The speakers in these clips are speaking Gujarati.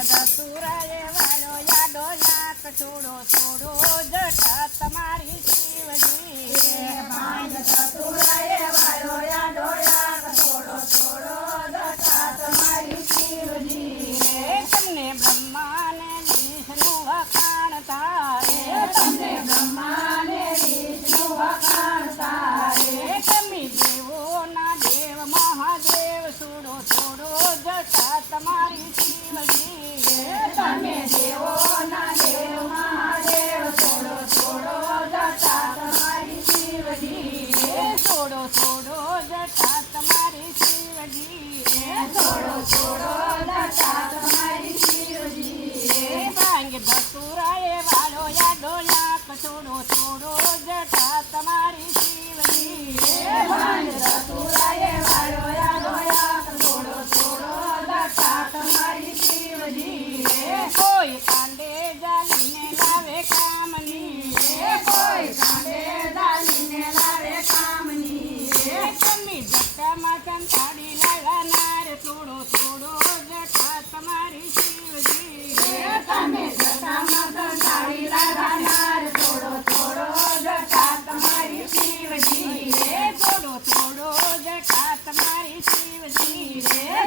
ધતુરાએ વાળો યાડો લાખ છોડો છોડો જટા તમારી શિવજી ભાંગ ધતુરાએ વાળો યાડો લાખ છોડો છોડો જટા તમારી શિવજી તમને બ્રહ્માને વિષ્ણુ વખાણ તારે તમને બ્રહ્માને વિષ્ણુ વખાણ તારે તમે દેવોના દેવ મહાદેવ છોડો છોડો જટા તમારી શિવજી તમે દેવોના દેવ મહાદેવ છોડો છોડો જટા તમારી શિવજી છોડો છોડો જટા તમારી શિવજી છોડો છોડો જટા તમારી શિવજી ભાંગ ધતુરાએ વાળો યાડો લાખ છોડો છોડો જટા તમારી શિવજી ભાંગ ધતુરાએ વાળો યાડો લાખ છોડો છોડો જટા તમારી શિવજી કોઈ કાંડે જાલીને લાવે કામની કોઈ કાંડે દાલીને લાવે કામની તમે જટામાં સંતાડી લાવનાર છોડો છોડો જટા તમારી શિવજી તમે જટામાં સંતાડી લાવનાર છોડો છોડો જટા તમારી શિવજી છોડો છોડો જટા તમારી શિવજી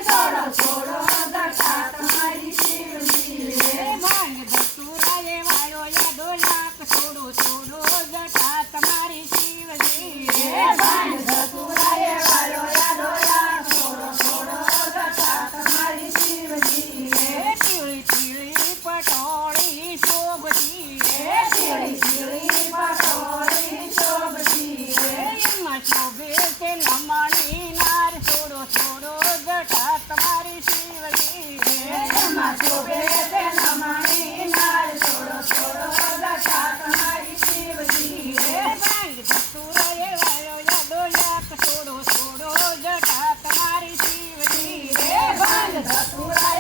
છોડો છોડો જટા તમારી શિવજી ભાંગ ધતુરાએ વાળો યાદો લાખ છોડો છોડો જટા તમારી શિવજી ભાંગ ધતુરાએ વાળો યાદો લાખ છોડો છોડો જટા તમારી શિવજી પીળી પીળી પટોળી શોભતી પીળી પીળી પટોળી શોભતી એમાં શોભે છે નમણી નાર છોડો છોડો જટા તમારી શિવજી એમાં શોભે છે નમણી નાર છોડો છોડો જટા તમારી શિવજી ભાંગ ધતુરાએ વાળો યાદો લાખ છોડો છોડો જટા તમારી શિવજી ભાંગ ધતુરા